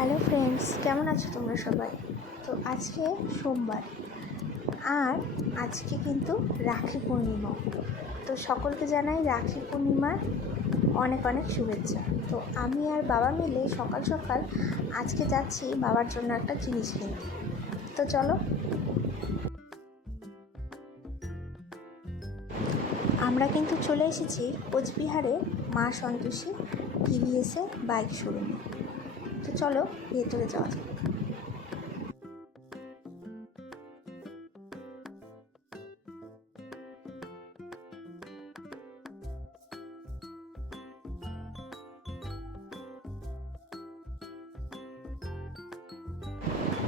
Hello friends, কেমন আছো তোমরা সবাই? তো আজকে সোমবার আর আজকে কিন্তু রাখি পূর্ণিমা। তো সকলকে জানাই রাখি পূর্ণিমার অনেক অনেক শুভেচ্ছা। তো আমি আর বাবা মিলে সকাল সকাল আজকে যাচ্ছি বাবার জন্য একটা জিনিস কিনতে। তো চলো। আমরা কিন্তু চলে এসেছি কোচবিহারে মা সন্তোষী টিভিএসে বাইক শোরুমে। তো চলো ভেতরে যাওয়া যাক।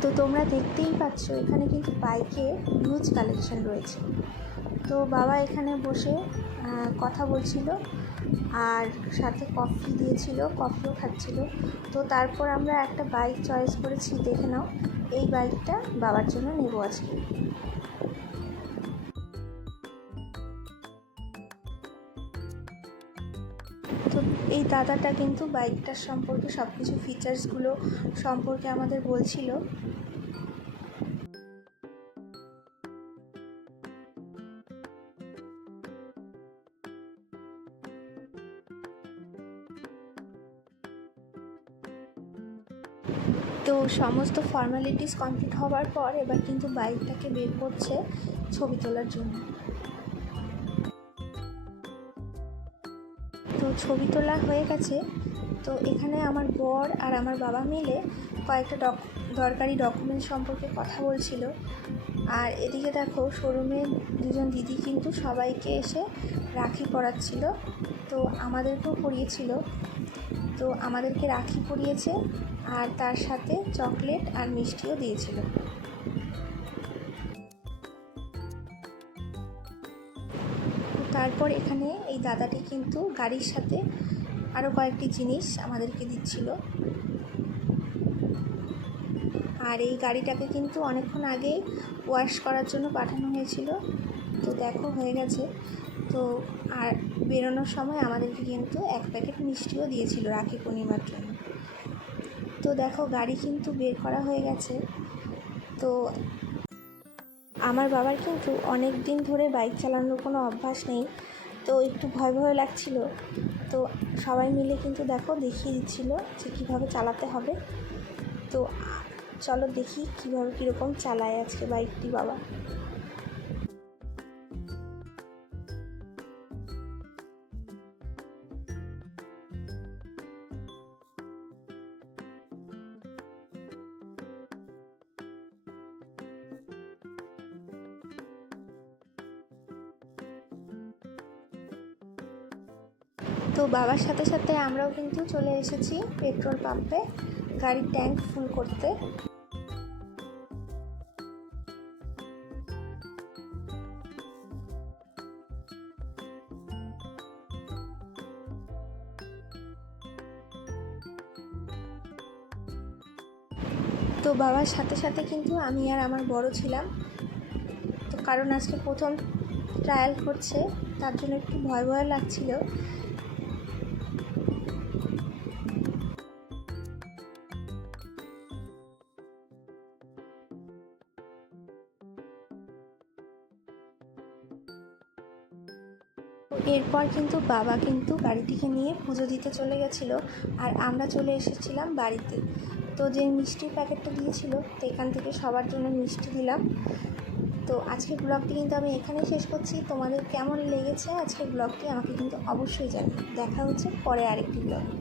তো তোমরা দেখতেই পাচ্ছ এখানে কিন্তু বাইকের হিউজ কালেকশন রয়েছে। তো বাবা এখানে বসে কথা বলছিল আর সাথে কফি দিয়েছিল, কফিও খাচ্ছিল। তো তারপর আমরা একটা বাইক চয়েস করেছি, দেখে নাও। এই বাইকটা বাবার জন্য নেব আজকে। তো এই দাদাটা কিন্তু বাইকটার সম্পর্কে সব কিছু ফিচার্সগুলো সম্পর্কে আমাদের বলছিল। তো সমস্ত ফর্মালিটিস কমপ্লিট হওয়ার পর এবার কিন্তু বাইকটাকে বের করছে ছবি তোলার জন্য। তো ছবি তোলা হয়ে গেছে। তো এখানে আমার বর আর আমার বাবা মিলে কয়েকটা দরকারি ডকুমেন্ট সম্পর্কে কথা বলছিল। আর এদিকে দেখো শোরুমে দুজন দিদি কিন্তু সবাইকে এসে রাখি পরাচ্ছিল। তো আমাদেরকেও পরিয়েছিল। তো আমাদেরকে রাখি পরিয়েছে আর তার সাথে চকলেট আর মিষ্টিও দিয়েছিল। তারপর এখানে এই দাদাটি কিন্তু গাড়ির সাথে আরও কয়েকটি জিনিস আমাদেরকে দিচ্ছিল। আর এই গাড়িটাকে কিন্তু অনেকক্ষণ আগেই ওয়াশ করার জন্য পাঠানো হয়েছিল। তো দেখো হয়ে গেছে। তো আর বেরোনোর সময় আমাদেরকে কিন্তু এক প্যাকেট মিষ্টিও দিয়েছিল রাখি পূর্ণিমার জন্য। তো দেখো গাড়ি কিন্তু বের করা হয়ে গেছে। তো আমার বাবার কিন্তু অনেক দিন ধরে বাইক চালানোর কোনো অভ্যাস নেই, তো একটু ভয় ভয় লাগছিল। তো সবাই মিলে কিন্তু দেখো দেখিয়ে দিচ্ছিল যে কীভাবে চালাতে হবে। তো চলো দেখি কীরকম চালায় আজকে বাইকটি বাবা। তো বাবার সাথে সাথে আমরাও কিন্তু চলে এসেছি পেট্রোল পাম্পে গাড়ির ট্যাঙ্ক ফুল করতে। তো বাবার সাথে সাথে কিন্তু আমি আর আমার বড় ছিলাম। তো কারণ আজকে প্রথম ট্রায়াল করছে, তার জন্য একটু ভয় ভয় লাগছিল। এরপর কিন্তু বাবা কিন্তু গাড়িটিকে নিয়ে পুজো দিতে চলে গেছিলো আর আমরা চলে এসেছিলাম বাড়িতে। তো যে মিষ্টির প্যাকেটটা দিয়েছিল তো এখান থেকে সবার জন্য মিষ্টি দিলাম। তো আজকের ব্লগটি কিন্তু আমি এখানেই শেষ করছি। তোমাদের কেমন লেগেছে আজকের ব্লগটি আমাকে কিন্তু অবশ্যই জানাও। দেখা হচ্ছে পরে আরেকটি ব্লগে।